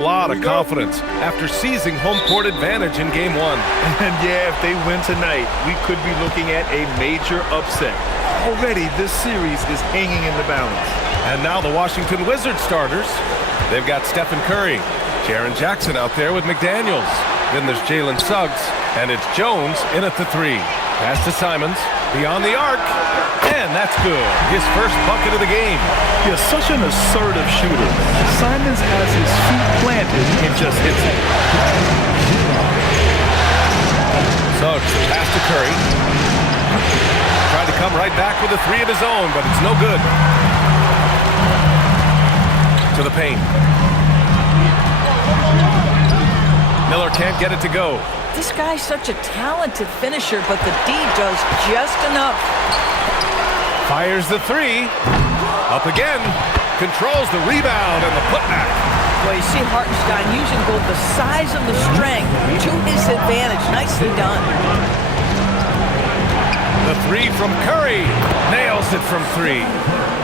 A lot of confidence after seizing home court advantage in Game 1. And yeah, if they win tonight, we could be looking at a major upset. Already, this series is hanging in the balance. And now the Washington Wizards starters. They've got Stephen Curry, Jaren Jackson out there with McDaniels. Then there's Jalen Suggs, and it's Jones in at the 3. Pass to Simons, beyond the arc, and that's good. His first bucket of the game. He is such an assertive shooter. Simons has his feet planted and just hits it. Suggs, pass to Curry. Tried to come right back with a 3 of his own, but it's no good. To the paint. Miller can't get it to go. This guy's such a talented finisher, but the D does just enough. Fires the 3. Up again. Controls the rebound and the putback. Well, you see Hartenstein using both the size and the strength to his advantage. Nicely done. The 3 from Curry. Nails it from 3.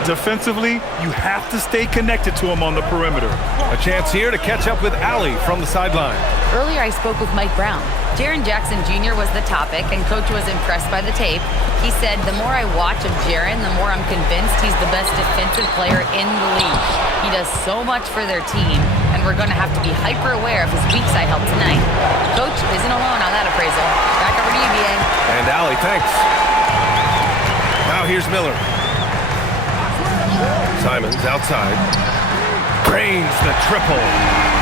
Defensively, you have to stay connected to him on the perimeter. A chance here to catch up with Allie from the sideline. Earlier, I spoke with Mike Brown. Jaren Jackson Jr. was the topic, and Coach was impressed by the tape. He said, the more I watch of Jaren, the more I'm convinced he's the best defensive player in the league. He does so much for their team, and we're going to have to be hyper-aware of his weak side help tonight. Coach isn't alone on that appraisal. Back over to you, BA. And Allie, thanks. Now here's Miller. Simons outside. Drains the triple.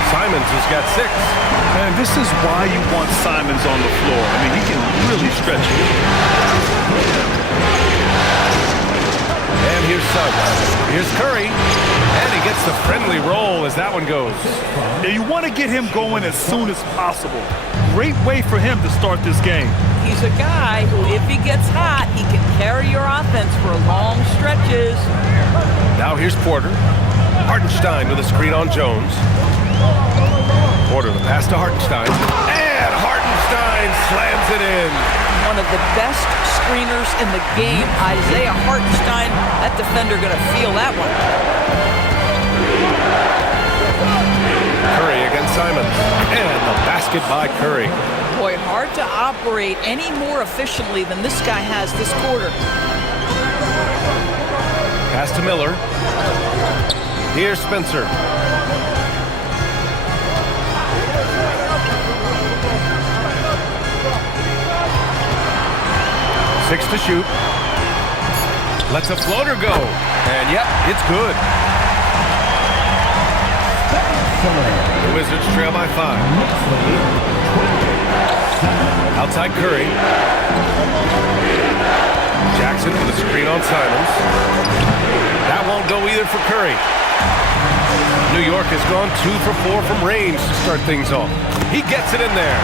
Simons has got 6. And this is why you want Simons on the floor. I mean, he can really stretch it. And here's Suggs. Here's Curry. And he gets the friendly roll as that one goes. Now, you want to get him going as soon as possible. Great way for him to start this game. He's a guy who, if he gets hot, he can carry your offense for long stretches. Now here's Porter. Hartenstein with a screen on Jones. Porter, the pass to Hartenstein. And Hartenstein slams it in. One of the best screeners in the game, Isaiah Hartenstein. That defender going to feel that one. Curry against Simons. And the basket by Curry. Boy, hard to operate any more efficiently than this guy has this quarter. Pass to Miller. Here's Spencer. Six to shoot. Lets a floater go. And yep, it's good. The Wizards trail by 5. Outside Curry. Jackson with a screen on Simons. That won't go either for Curry. New York has gone 2 for 4 from range to start things off. He gets it in there.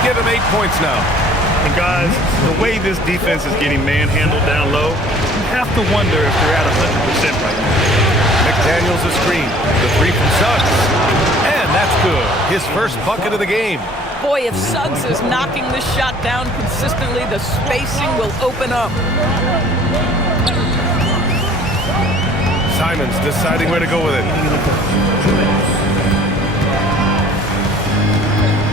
Give him 8 points now. And guys, the way this defense is getting manhandled down low, you have to wonder if they're at 100% right now. McDaniels a screen. The 3 from Suggs. And that's good. His first bucket of the game. Boy, if Suggs is knocking this shot down consistently, the spacing will open up. Simons deciding where to go with it.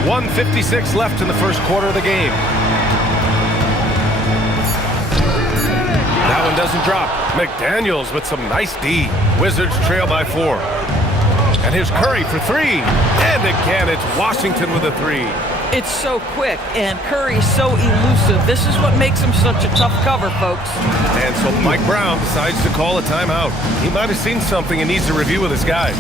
1:56 left in the first quarter of the game. That one doesn't drop. McDaniels with some nice D. Wizards trail by 4. And here's Curry for 3. And again, it's Washington with a 3. It's so quick, and Curry's so elusive. This is what makes him such a tough cover, folks. And so Mike Brown decides to call a timeout. He might have seen something and needs to review with his guys.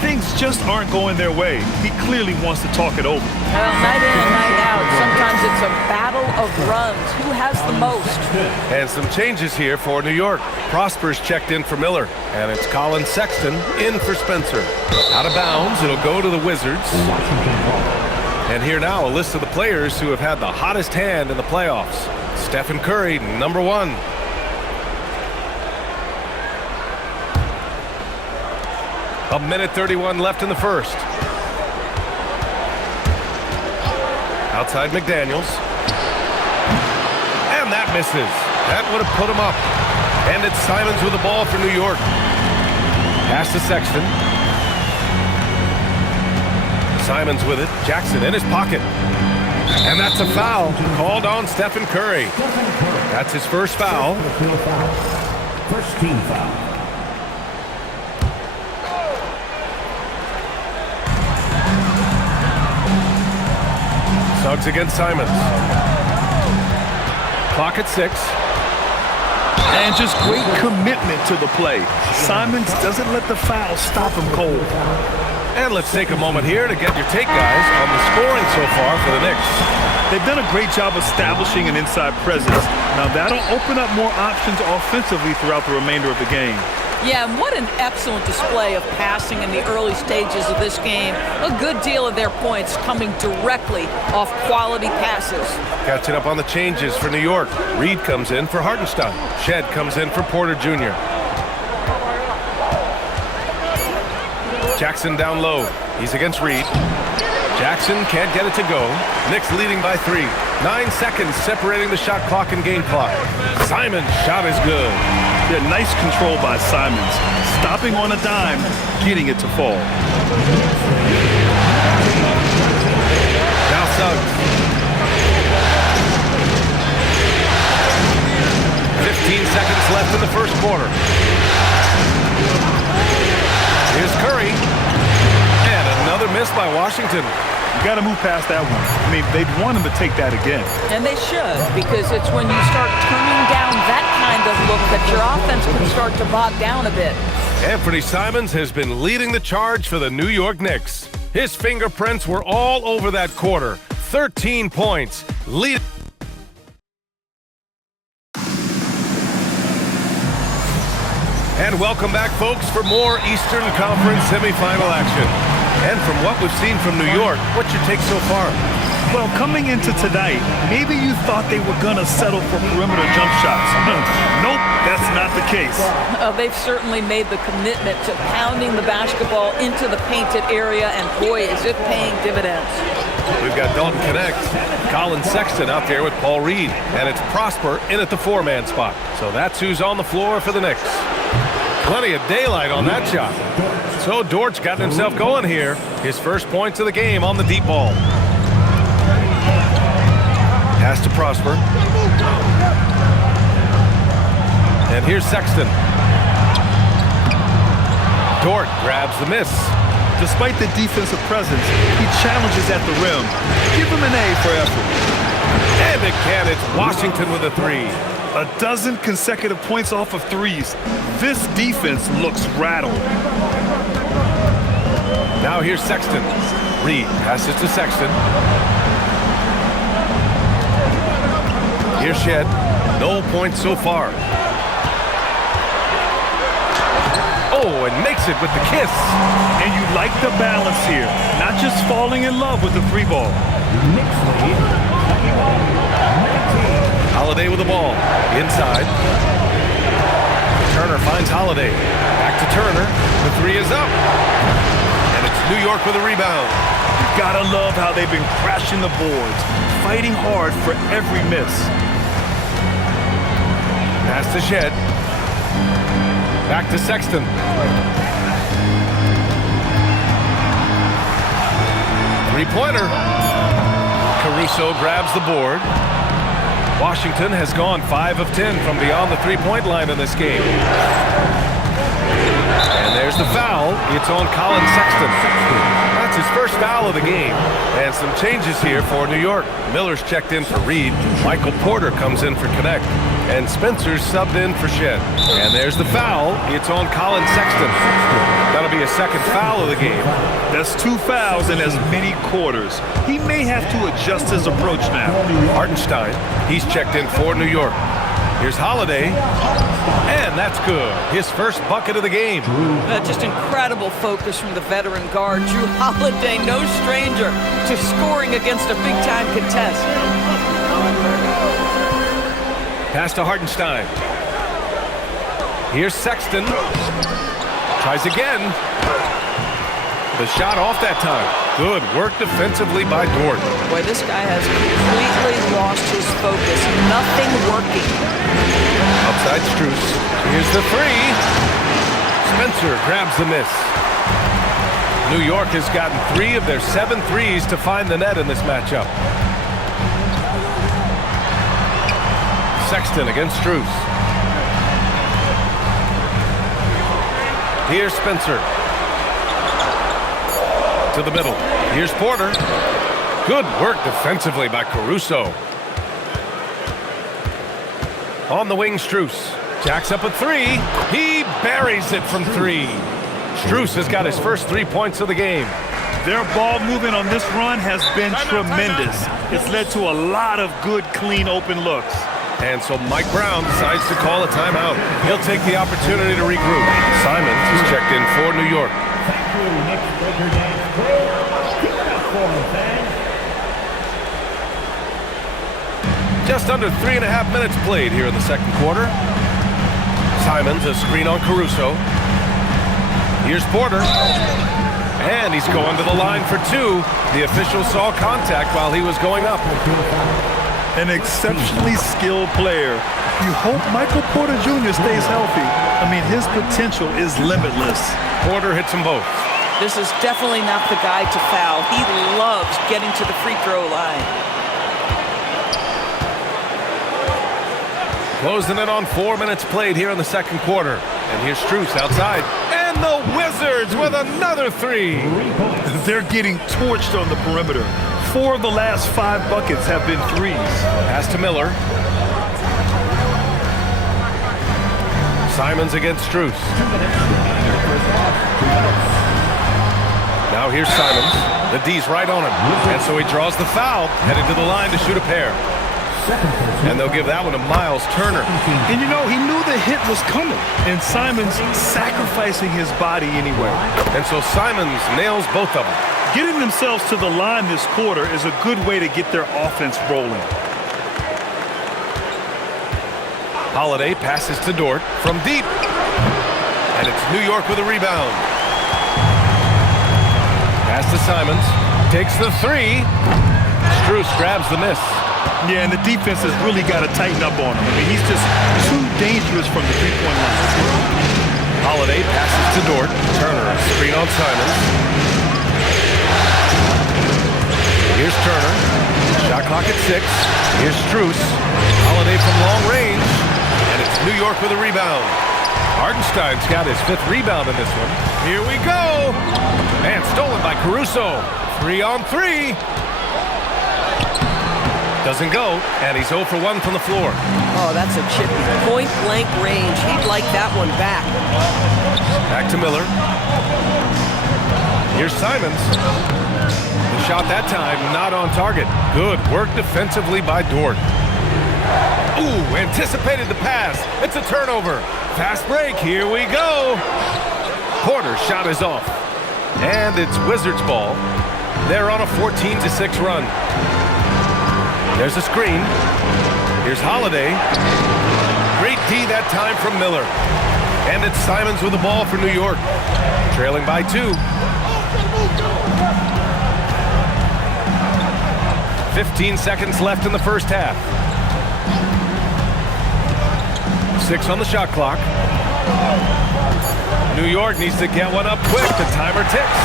Things just aren't going their way. He clearly wants to talk it over. Well, night in and night out, sometimes it's a battle of runs. Who has the most? And some changes here for New York. Prosper's checked in for Miller. And it's Colin Sexton in for Spencer. Out of bounds, it'll go to the Wizards. And here now, a list of the players who have had the hottest hand in the playoffs. Stephen Curry, number 1. A minute 31 left in the first. Outside McDaniels. And that misses. That would have put him up. And it's Simons with the ball for New York. Pass to Sexton. Simons with it. Jackson in his pocket. And that's a foul called on Stephen Curry. That's his first foul. First team foul. Suggs against Simons. Clock at 6. And just great commitment to the play. Simons doesn't let the foul stop him cold. And let's take a moment here to get your take, guys, on the scoring so far for the Knicks. They've done a great job establishing an inside presence. Now that'll open up more options offensively throughout the remainder of the game. Yeah, and what an excellent display of passing in the early stages of this game. A good deal of their points coming directly off quality passes. Catching up on the changes for New York. Reed comes in for Hartenstein. Shed comes in for Porter Jr. Jackson down low. He's against Reed. Jackson can't get it to go. Knicks leading by 3. 9 seconds separating the shot clock and game clock. Simons' shot is good. Yeah, nice control by Simons. Stopping on a dime, getting it to fall. Now Suggs. 15 seconds left in the first quarter. Here's Curry. And another miss by Washington. You got to move past that one. I mean, they'd want him to take that again. And they should, because it's when you start turning down that kind of look that your offense can start to bog down a bit. Anthony Simons has been leading the charge for the New York Knicks. His fingerprints were all over that quarter. 13 points. Lead. And welcome back, folks, for more Eastern Conference semifinal action. And from what we've seen from New York, what's your take so far? Well, coming into tonight, maybe you thought they were going to settle for perimeter jump shots. Nope, that's not the case. They've certainly made the commitment to pounding the basketball into the painted area, and boy, is it paying dividends. We've got Dalton Connect, Colin Sexton out there with Paul Reed, and it's Prosper in at the 4-man spot. So that's who's on the floor for the Knicks. Plenty of daylight on that shot. So Dort's gotten himself going here. His first points of the game on the deep ball. Pass to Prosper. And here's Sexton. Dort grabs the miss. Despite the defensive presence, he challenges at the rim. Give him an A for effort. And again, it's Washington with a 3. A dozen consecutive points off of threes. This defense looks rattled. Now here's Sexton. Reed passes to Sexton. Here's Shed. No points so far. Oh, and makes it with the kiss. And you like the balance here. Not just falling in love with the 3-ball. Holiday with the ball. Inside. Turner finds Holiday. Back to Turner. The 3 is up. And it's New York with a rebound. You've got to love how they've been crashing the boards, fighting hard for every miss. Pass to Shed. Back to Sexton. Three-pointer. Caruso grabs the board. Washington has gone 5 of 10 from beyond the three-point line in this game. And there's the foul. It's on Colin Sexton. That's his first foul of the game. And some changes here for New York. Miller's checked in for Reed. Michael Porter comes in for Connect. And Spencer's subbed in for Shed. And there's the foul. It's on Colin Sexton. That'll be a second foul of the game. That's 2 fouls in as many quarters. He may have to adjust his approach now. Hartenstein, he's checked in for New York. Here's Holiday. And that's good. His first bucket of the game. Just incredible focus from the veteran guard. Drew Holiday, no stranger to scoring against a big-time contest. Pass to Hartenstein. Here's Sexton. Tries again. The shot off that time. Good work defensively by Dort. Boy, this guy has completely lost his focus. Nothing working. Outside Strus. Here's the 3. Spencer grabs the miss. New York has gotten 3 of their 7 threes to find the net in this matchup. Sexton against Strus. Here's Spencer. To the middle. Here's Porter. Good work defensively by Caruso. On the wing, Strus. Jacks up a 3. He buries it from 3. Strus has got his first 3 points of the game. Their ball movement on this run has been tremendous. It's led to a lot of good, clean, open looks. And so Mike Brown decides to call a timeout. He'll take the opportunity to regroup. Simons is checked in for New York. Thank you, next breaker dance crew. Keep it up for them, fans. Just under 3.5 minutes played here in the second quarter. Simons, a screen on Caruso. Here's Porter. And he's going to the line for 2. The official saw contact while he was going up. An exceptionally skilled player. You hope Michael Porter Jr. stays healthy. I mean, his potential is limitless. Porter hits them both. This is definitely not the guy to foul. He loves getting to the free throw line. Closing in on 4 minutes played here in the second quarter. And here's Strus outside. And the Wizards with another 3. They're getting torched on the perimeter. 4 of the last 5 buckets have been threes. Pass to Miller. Simons against Strus. Now here's Simons. The D's right on him. And so he draws the foul, headed to the line to shoot a pair. And they'll give that one to Miles Turner. And you know, he knew the hit was coming. And Simons sacrificing his body anyway. And so Simons nails both of them. Getting themselves to the line this quarter is a good way to get their offense rolling. Holiday passes to Dort from deep. And it's New York with a rebound. Pass to Simons. Takes the 3. Strus grabs the miss. Yeah, and the defense has really got to tighten up on him. I mean, he's just too dangerous from the three-point line. Holiday passes to Dort. Turner, screen on Simons. Here's Turner. Shot clock at 6. Here's Strus. Holiday from long range. And it's New York with a rebound. Hartenstein's got his 5th rebound in this one. Here we go. And stolen by Caruso. 3 on 3. Doesn't go, and he's 0 for 1 from the floor. Oh, that's a chippy. Point blank range. He'd like that one back. Back to Miller. Here's Simons. The shot that time not on target. Good work defensively by Dort. Ooh, anticipated the pass. It's a turnover. Fast break. Here we go. Porter's shot is off. And it's Wizards ball. They're on a 14-6 run. There's a screen. Here's Holiday. Great D that time from Miller. And it's Simons with the ball for New York. Trailing by 2. 15 seconds left in the first half. 6 on the shot clock. New York needs to get one up quick. The timer ticks.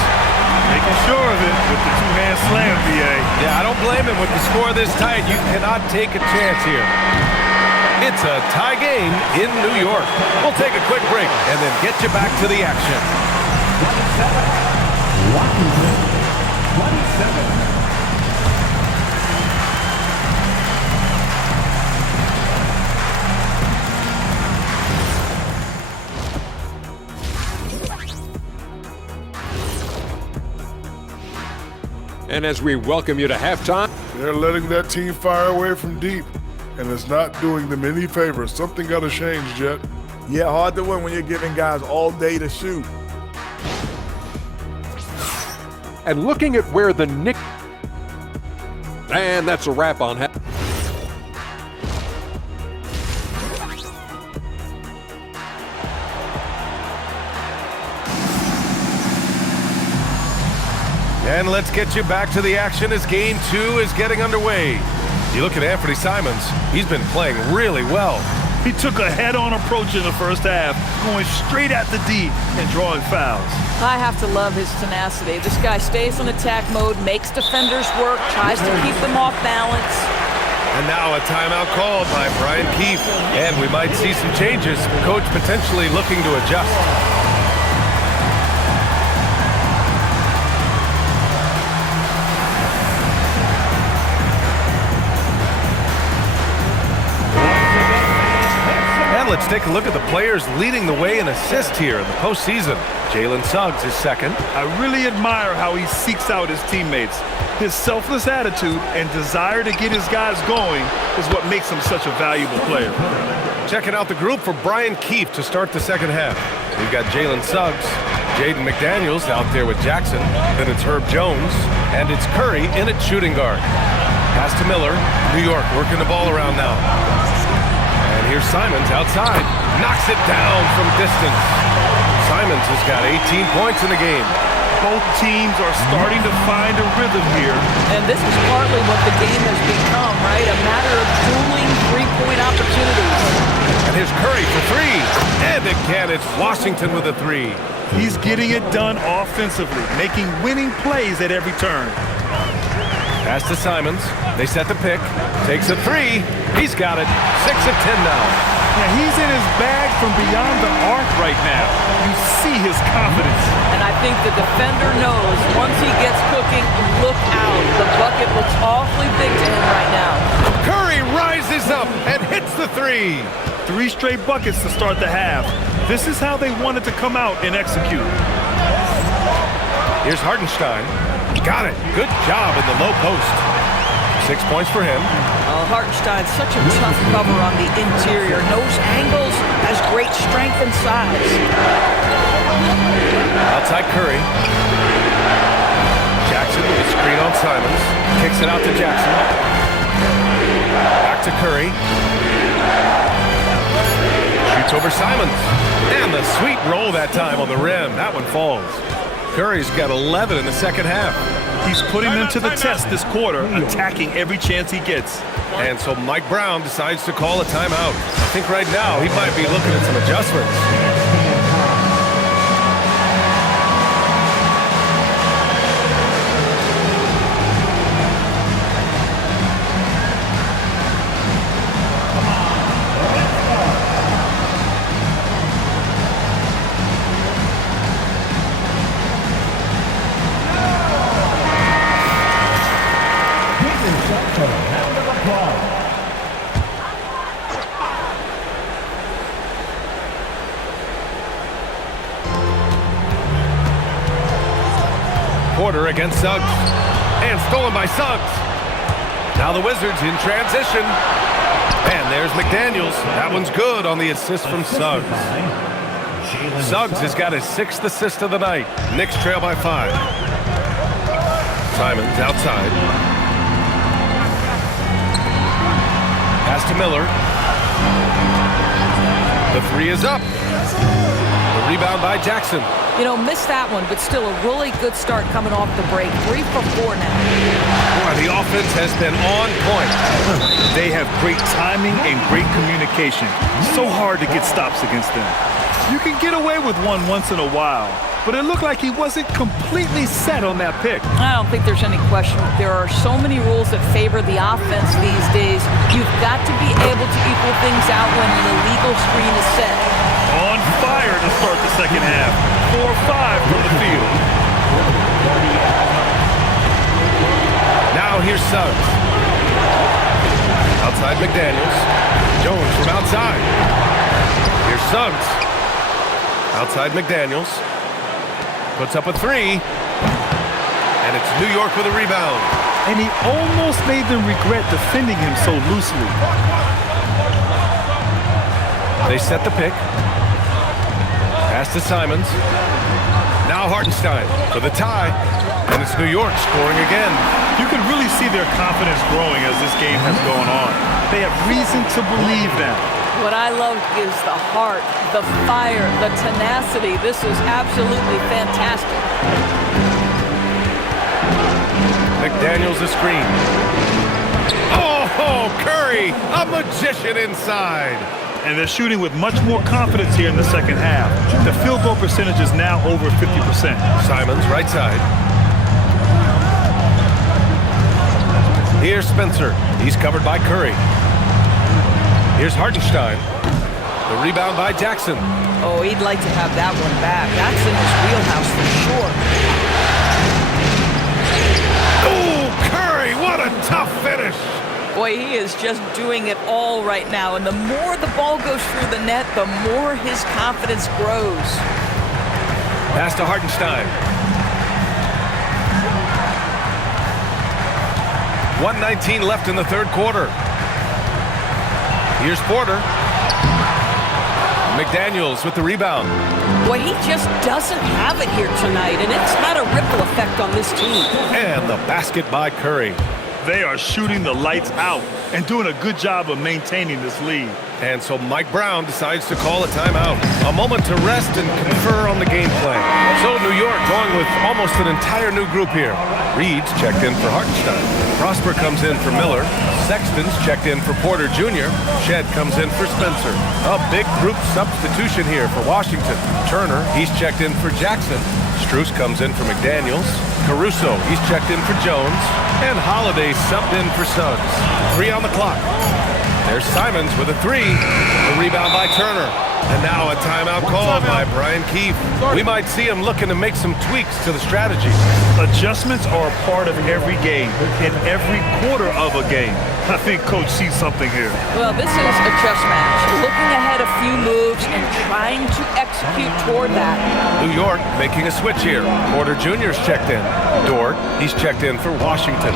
Making sure of it with the two-hand slam, BA. Yeah, I don't blame him. With the score this tight, you cannot take a chance here. It's a tie game in New York. We'll take a quick break and then get you back to the action. 27. And as we welcome you to halftime, they're letting that team fire away from deep, and it's not doing them any favors. Something got to change, Jet. Yeah, hard to win when you're giving guys all day to shoot. and looking at where the Knicks... And that's a wrap on half. And let's get you back to the action as Game 2 is getting underway. You look at Anthony Simons, he's been playing really well. He took a head-on approach in the first half, going straight at the D and drawing fouls. I have to love his tenacity. This guy stays in attack mode, makes defenders work, tries to keep them off balance. And now a timeout called by Brian Keefe. And we might see some changes. Coach potentially looking to adjust. And let's take a look at the players leading the way in assists here in the postseason. Jalen Suggs is second. I really admire how he seeks out his teammates. His selfless attitude and desire to get his guys going is what makes him such a valuable player. Checking out the group for Brian Keefe to start the second half. We've got Jalen Suggs, Jaden McDaniels out there with Jackson. Then it's Herb Jones, and it's Curry in at shooting guard. Pass to Miller. New York working the ball around now. And here's Simons outside. Knocks it down from distance. Simons has got 18 points in the game. Both teams are starting to find a rhythm here. And this is partly what the game has become, right? A matter of dueling three-point opportunities. And here's Curry for three. And again, it's Washington with a three. He's getting it done offensively, making winning plays at every turn. Pass to Simons. They set the pick. Takes a three. He's got it. 6 of 10 now. Now he's in his bag from beyond the arc right now. You see his confidence. And I think the defender knows once he gets cooking, look out. The bucket looks awfully big to him right now. Curry rises up and hits the three. 3 straight buckets to start the half. This is how they wanted to come out and execute. Here's Hartenstein. Got it. Good job in the low post. 6 points for him. Hartenstein's such a tough cover on the interior. Knows angles, has great strength and size. Outside Curry. Jackson with a screen on Simons. Kicks it out to Jackson. Back to Curry. Shoots over Simons. And the sweet roll that time on the rim. That one falls. Curry's got 11 in the second half. He's putting them to the test this quarter, attacking every chance he gets. And so Mike Brown decides to call a timeout. I think right now he might be looking at some adjustments. Porter against Suggs. And stolen by Suggs. Now the Wizards in transition. And there's McDaniels. That one's good on the assist from Suggs. Suggs has got his 6th assist of the night. Knicks trail by 5. Simons outside. Pass to Miller. The three is up. The rebound by Jackson. You know, missed that one, but still a really good start coming off the break. 3 for 4 now. Boy, the offense has been on point. They have great timing and great communication. So hard to get stops against them. You can get away with one once in a while, but it looked like he wasn't completely set on that pick. I don't think there's any question. There are so many rules that favor the offense these days. You've got to be able to equal things out when an illegal screen is set. On fire to start the second half. 4-5 from the field. Now here's Suggs. Outside McDaniels. Jones from outside. Here's Suggs. Outside McDaniels. Puts up a three. And it's New York with a rebound. And he almost made them regret defending him so loosely. They set the pick. Pass to Simons. Now Hartenstein for the tie. And it's New York scoring again. You can really see their confidence growing as this game has gone on. They have reason to believe that. What I love is the heart, the fire, the tenacity. This is absolutely fantastic. McDaniels a screen. Oh, Curry, a magician inside. And they're shooting with much more confidence here in the second half. The field goal percentage is now over 50%. Simons, right side. Here's Spencer. He's covered by Curry. Here's Hartenstein. The rebound by Jackson. Oh, he'd like to have that one back. That's in his wheelhouse for sure. Oh, Curry, what a tough finish. Boy, he is just doing it all right now. And the more the ball goes through the net, the more his confidence grows. Pass to Hartenstein. 1:19 left in the third quarter. Here's Porter. McDaniels with the rebound. Boy, he just doesn't have it here tonight, and it's not a ripple effect on this team. And the basket by Curry. They are shooting the lights out and doing a good job of maintaining this lead. And so Mike Brown decides to call a timeout. A moment to rest and confer on the game plan. So New York going with almost an entire new group here. Reed's checked in for Hartenstein. Prosper comes in for Miller. Sexton's checked in for Porter Jr. Shed comes in for Spencer. A big group substitution here for Washington. Turner, he's checked in for Jackson. Struce comes in for McDaniels. Caruso, he's checked in for Jones. And Holiday subbed in for Suggs. 3 on the clock. There's Simons with a 3. The rebound by Turner. And now a timeout called by Brian Keefe. We might see him looking to make some tweaks to the strategy. Adjustments are a part of every game, in every quarter of a game. I think Coach sees something here. Well, this is a chess match. Looking ahead a few moves and trying to execute toward that. New York making a switch here. Porter Jr.'s checked in. Dort, he's checked in for Washington.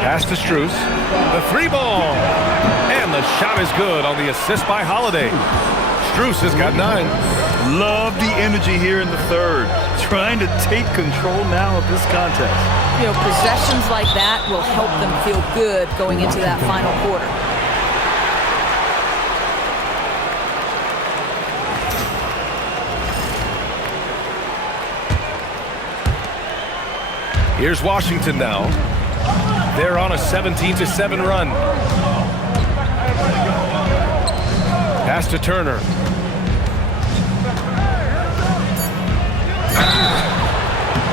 Pass to Struce. The 3-ball. And the shot is good on the assist by Holiday. Struce has got 9. Love the energy here in the third. Trying to take control now of this contest. You know, possessions like that will help them feel good going into that final quarter. Here's Washington now. They're on a 17-7 run. Pass to Turner.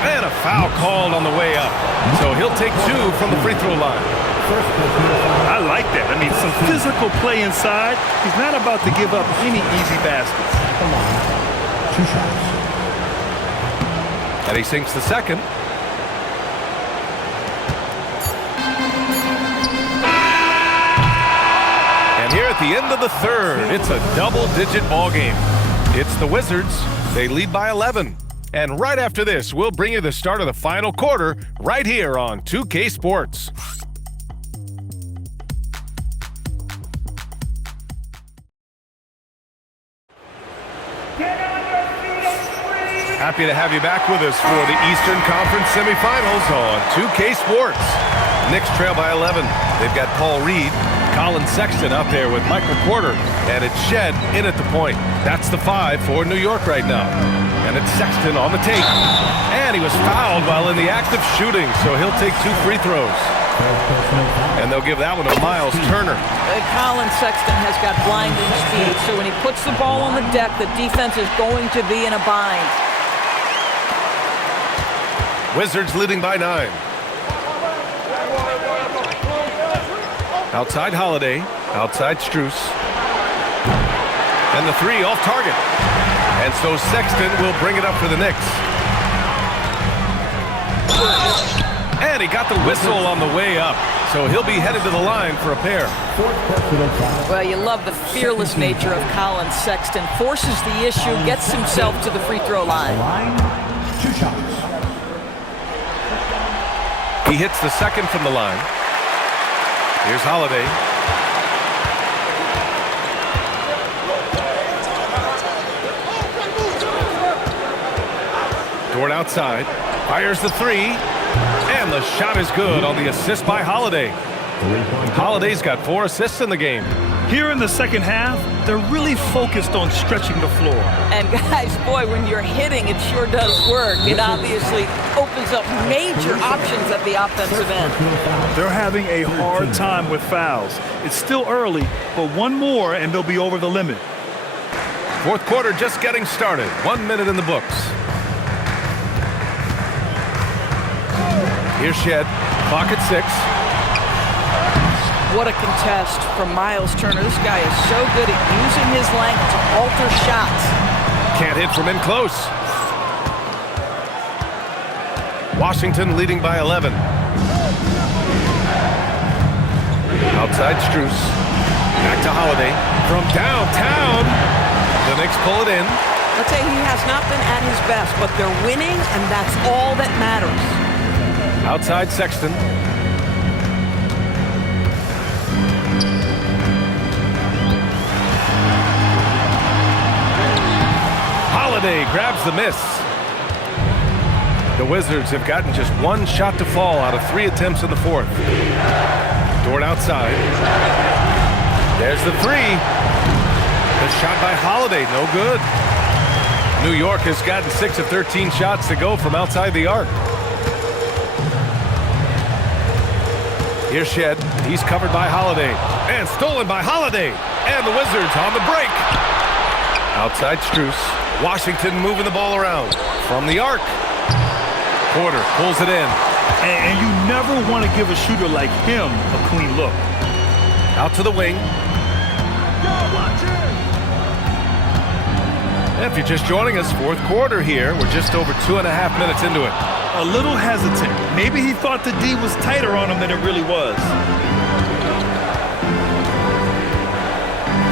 And a foul called on the way up. So he'll take 2 from the free throw line. I like that. I mean, some physical play inside. He's not about to give up any easy baskets. Come on. 2 shots. And he sinks the second. And here at the end of the third, it's a double-digit ball game. It's the Wizards. They lead by 11. And right after this, we'll bring you the start of the final quarter right here on 2K Sports. Happy to have you back with us for the Eastern Conference semifinals on 2K Sports. Knicks trail by 11. They've got Paul Reed, Colin Sexton out there with Michael Porter, and it's Shed in at the point. That's the 5 for New York right now. And it's Sexton on the take. And he was fouled while in the act of shooting, so he'll take 2 free throws. And they'll give that one to Miles Turner. Colin Sexton has got blinding speed, so when he puts the ball on the deck, the defense is going to be in a bind. Wizards leading by 9. Outside Holiday, outside Struce. And the 3 off target. And so Sexton will bring it up for the Knicks. And he got the whistle on the way up. So he'll be headed to the line for a pair. Well, you love the fearless nature of Colin Sexton. Forces the issue, gets himself to the free throw line. 2 shots. He hits the second from the line. Here's Holiday. Dort outside. Fires the 3. And the shot is good on the assist by Holiday. Holiday's got 4 assists in the game. Here in the second half, they're really focused on stretching the floor. And guys, boy, when you're hitting, it sure does work. It obviously opens up major options at the offensive end. They're having a hard time with fouls. It's still early, but one more and they'll be over the limit. Fourth quarter just getting started. 1 minute in the books. Here's Shed. Clock at 6. What a contest from Miles Turner. This guy is so good at using his length to alter shots. Can't hit from in close. Washington leading by 11. Outside Strus. Back to Holiday. From downtown. The Knicks pull it in. Let's say he has not been at his best, but they're winning, and that's all that matters. Outside Sexton. Holiday grabs the miss. The Wizards have gotten just one shot to fall out of 3 attempts in the fourth. Dort outside. There's the 3. The shot by Holiday, no good. New York has gotten 6 of 13 shots to go from outside the arc. Here's Shed. He's covered by Holiday. And stolen by Holiday. And the Wizards on the break. Outside Strus. Washington moving the ball around. From the arc. Porter pulls it in. And you never want to give a shooter like him a clean look. Out to the wing. If you're just joining us, fourth quarter here. We're just over 2.5 minutes into it. A little hesitant. Maybe he thought the D was tighter on him than it really was.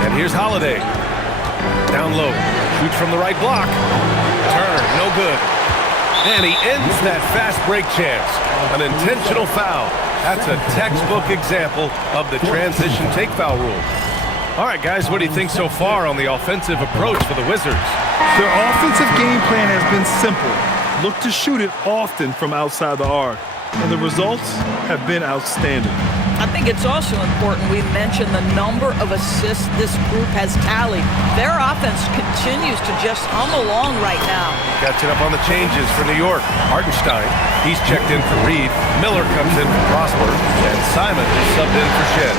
And here's Holiday. Down low. Shoots from the right block. Turner, no good. And he ends that fast break chance. An intentional foul. That's a textbook example of the transition take foul rule. All right, guys, what do you think so far on the offensive approach for the Wizards? Their offensive game plan has been simple. Look to shoot it often from outside the arc. And the results have been outstanding. I think it's also important we mention the number of assists this group has tallied. Their offense continues to just hum along right now. Catching up on the changes for New York. Hartenstein, he's checked in for Reed. Miller comes in for Prosper. And Simon is subbed in for Shed.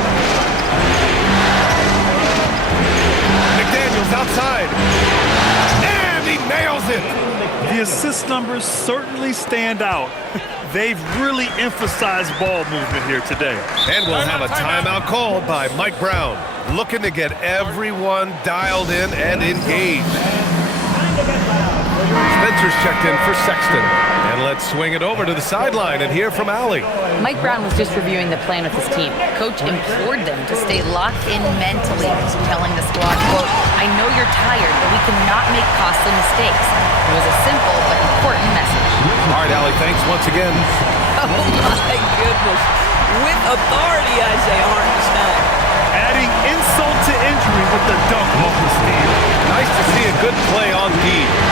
McDaniels outside. And he nails it. The assist numbers certainly stand out. They've really emphasized ball movement here today. And we'll have a timeout called by Mike Brown, looking to get everyone dialed in and engaged. Spencer's checked in for Sexton. And let's swing it over to the sideline and hear from Allie. Mike Brown was just reviewing the plan with his team. Coach implored them to stay locked in mentally, telling the squad, quote, "I know you're tired, but we cannot make costly mistakes." It was a simple but important message. All right, Allie, thanks once again. Oh, my goodness. With authority, I say Hartenstein. Adding insult to injury with the dunk off the steal. Nice to see a good play on D.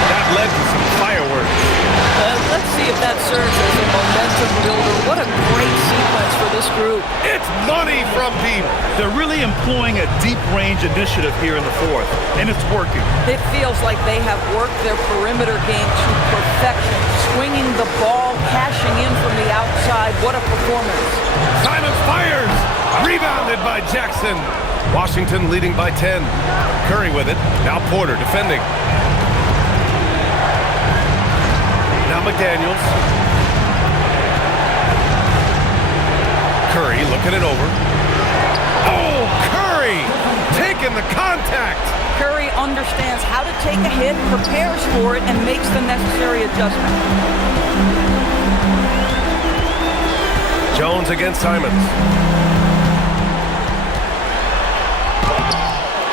That led to some fireworks. Let's see if that serves as a momentum builder. What a great sequence for this group. It's money from deep. They're really employing a deep range initiative here in the fourth, and it's working. It feels like they have worked their perimeter game to perfection. Swinging the ball, cashing in from the outside. What a performance. Simon fires. Rebounded by Jackson. Washington leading by 10. Curry with it. Now Porter defending. Now McDaniels. Curry looking it over. Oh, Curry taking the contact. Curry understands how to take a hit, prepares for it, and makes the necessary adjustment. Jones against Simons.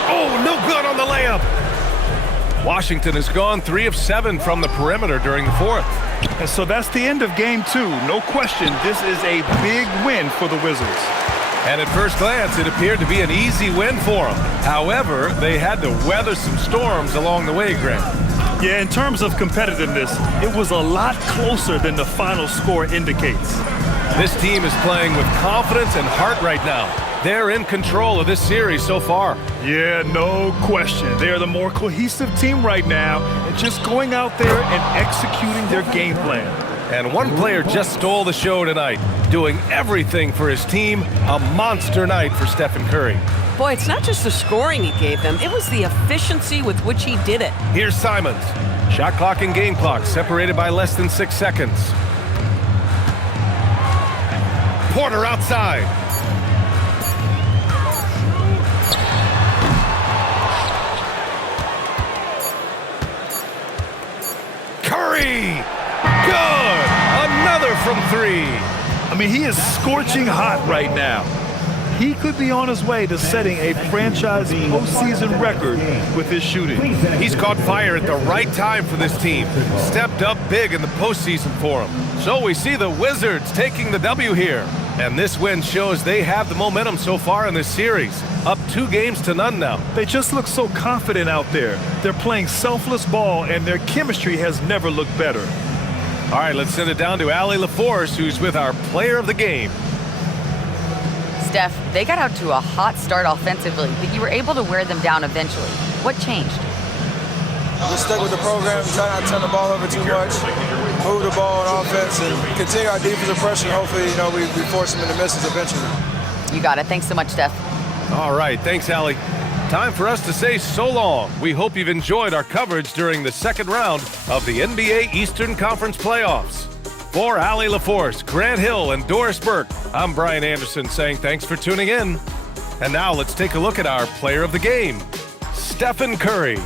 Oh, no good on the layup. Washington has gone 3 of 7 from the perimeter during the fourth. And so that's the end of game 2. No question, this is a big win for the Wizards. And at first glance, it appeared to be an easy win for them. However, they had to weather some storms along the way, Grant. Yeah, in terms of competitiveness, it was a lot closer than the final score indicates. This team is playing with confidence and heart right now. They're in control of this series so far. Yeah, no question. They're the more cohesive team right now and just going out there and executing their game plan. And one player just stole the show tonight, doing everything for his team. A monster night for Stephen Curry. Boy, it's not just the scoring he gave them, it was the efficiency with which he did it. Here's Simons. Shot clock and game clock separated by less than 6 seconds. Porter outside. Curry! Good! Another from 3. I mean, he is scorching hot right now. He could be on his way to setting a franchise postseason record with his shooting. He's caught fire at the right time for this team. Stepped up big in the postseason for him. So we see the Wizards taking the W here. And this win shows they have the momentum so far in this series. Up 2-0 now. They just look so confident out there. They're playing selfless ball, and their chemistry has never looked better. All right, let's send it down to Allie LaForce, who's with our player of the game. Steph, they got out to a hot start offensively, but you were able to wear them down eventually. What changed? We stuck with the program, try not to turn the ball over too much, move the ball on offense, and continue our defensive pressure. Hopefully, we force them into misses eventually. You got it. Thanks so much, Steph. All right, thanks, Allie. Time for us to say so long. We hope you've enjoyed our coverage during the second round of the NBA Eastern Conference Playoffs. For Allie LaForce, Grant Hill, and Doris Burke, I'm Brian Anderson saying thanks for tuning in. And now let's take a look at our player of the game, Stephen Curry.